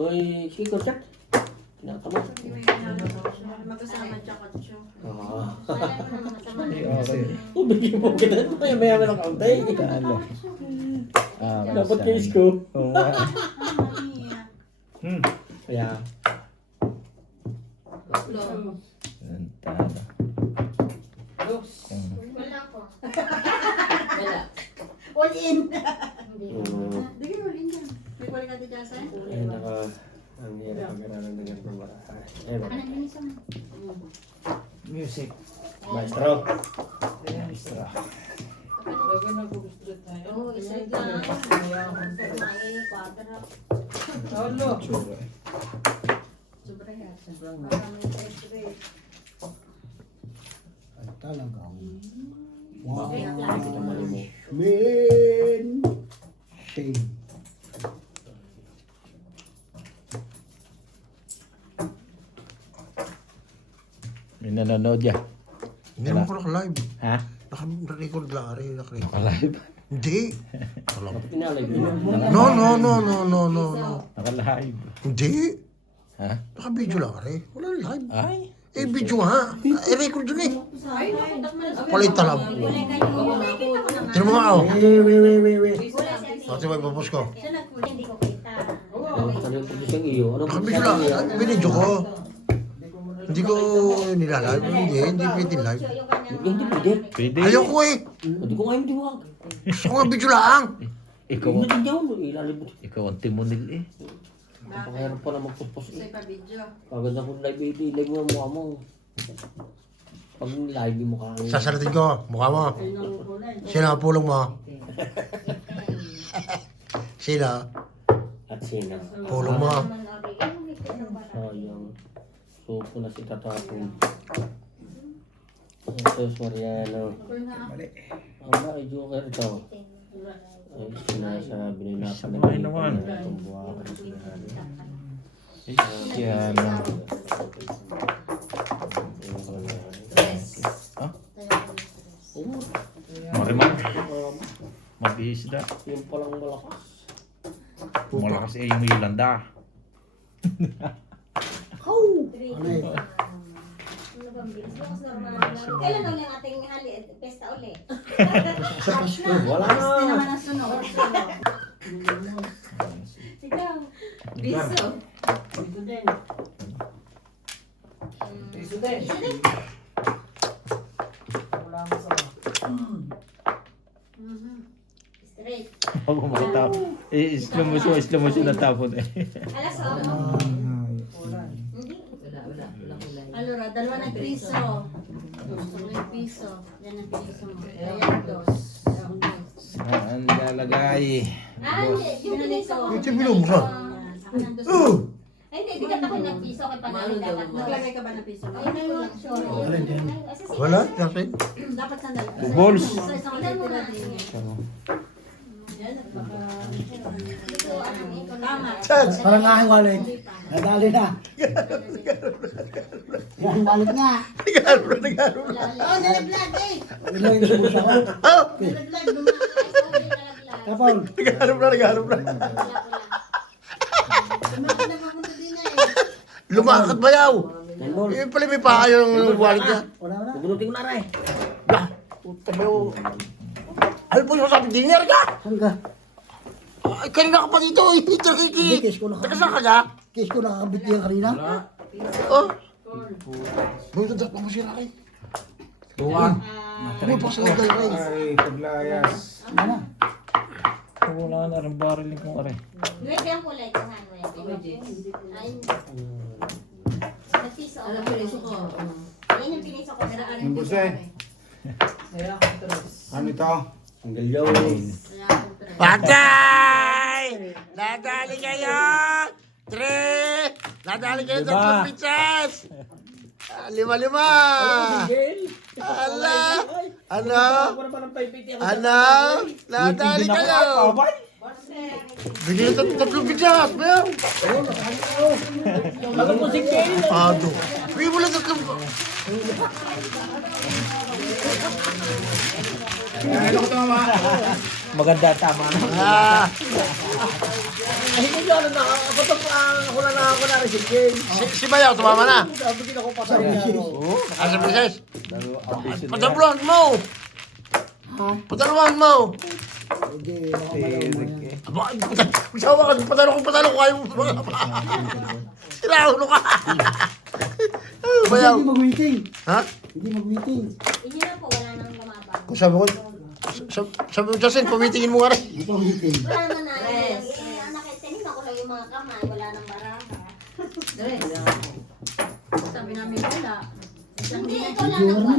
Uy, sige, kursak. Tinatama. Magkasama tsaka tsyo. Okay. Bigyan mo kita. Maya mo ng kaunti. Ano? Dapat case ko. Oo nga. Kaya. Tala. Wala ko. Wala. All in. Mm. Sige, all in yan. May kulit ka dito, Jason? Ay, ang hirap pag-aralan ng ganitong barahay. Ewan. Ano yun isa? Music. Maestro. Maestra. Oo, isa lang. Kumain, kwadra. Tsura. Sobra yan. Maraming tres-tre. Ay, talagang. Wow. Kaya Hindi klase. kita malimok. Man. Shame. May nanonood yan. Hindi naman ko naka-live. Ha? Naka-record lang, naka-record. Naka-live? Hindi. Alam. Dapat pinalay mo. No. Naka-live. Hindi. Ha? Naka-video lang, are. Wala live. Ay. Eh, video nga. record yun eh. Ay, nakutak mo na. Palit talab. Kulay kayo. Tinan mo nga ako. Wait. Pati may babos ko. Siya nagkulay. Hindi ko kita. Ano yung produsyon iyo? Ano Naka-video lang. Binidyo ko. Hindi ko nilalive. Hindi pwede live. Hindi pwede. Pwede. Ayoko eh. Hindi ko ngayon diwag. Gusto ko nga video lang. Ikaw, Hindi din yun. Ilalibot. ikaw ang timonil eh. Napakahirap pa na magpuspos. Isa pa video. Pagod na kung live, i-live mo ang mukha mo. Pag live yung mukha mo. Sasalitin ko. Mukha mo. Sino ang pulong mo? Sino? At sina. Pulong mo. Sayang. Supo na si Tatapon. Jesus Mariano. Ang bakit joker ito? Ay, sinasabi nila pa Sabay naman. itong buwakan sinabi. Yan. Oo. Marimar. Mag-iisda. Yung palang malakas. Malakas eh yung Yolanda. Kailan daw yung ating pesta ulit? Wala Pesta na. naman ang sunod. Ikaw. Biso. Straight. Ako makatap. Slow motion na tapon eh. Alas ako. Hindi. Alora, dalawa na piso. Dalawang piso. Yan ang piso mo. Ayan, dos. Ang lalagay. Ah, hindi. Yung piso. Ito yung bilog mo. Ako ng dos. Ay, hindi. Di ka ako ng piso. Kay panalo dapat. Naglagay ka ba ng piso? Ay, may mga sure. Wala? Kasi? Dapat sandali. Balls. Sa isang litira din. Yan, tama. Parang nga ang wallet. Nadali na. Yan, wallet nga. Nagaro na. Oh, nalaglag eh. Ilang yung subusa ko. Oh! Nalaglag. Nalaglag. Kapal. Nagaro na. Lumakad na papunta din eh. Lumakad bayaw. Nandol. Eh, pala may pakayo ng wallet niya. Wala na. Nagunutin ko na rin. Bah! Puta ba yun? Ano po yung sabi? Dinner ka? Saan ka? Ay, kanina ka pa dito. Ito Hindi, kiss ko na. Taga saan ka na? Kiss ko nakakabit niya kanina. Oh. Buto dapat mo siya akin. Tuwan. May pasal dal kay. Ay, paglayas. Ano na? Wala na rin bariling kong are. Nuwede ang kulay ko nga, nuwede. Ay, nagpiso ako. Alam piniso ko. Yan yung piniso ko sa akin. Yung buse. Ano ito? Ang galyaw. Patay! Nadali kayo! Tre! Nadali kayo sa Lima. pizzas! Lima! Ala! Ano? Ano? Nadali kayo! Bigyan ng tatlong pizzas! Bayaw! Ado! Bigyan mo lang tatlong... Ano ko ito, mama? Maganda, tama na. Ah! Hindi ko alam na. Ako na receive. Si Bayaw, tumama na. Sabi ko ako pa sa Oo. Asa princess? Ambisyon na yan. Padaluhan mo. Padaluhan mo. Hindi, Eric eh. Aba, sawa ka, patalo ko kayo. Siraulo ka. Bayaw. Hindi mag-waiting. Ha? Hindi mag-waiting. Hindi na po, wala nang gumabang. Kung sabi ko, sabi ko, Justin, pawitingin mo nga rin. Hindi mag-waiting. Wala na na. Nakitinig ako lang yung mga kamay, wala nang baraha. Sabi namin wala. Hindi, ikaw lang nagwala.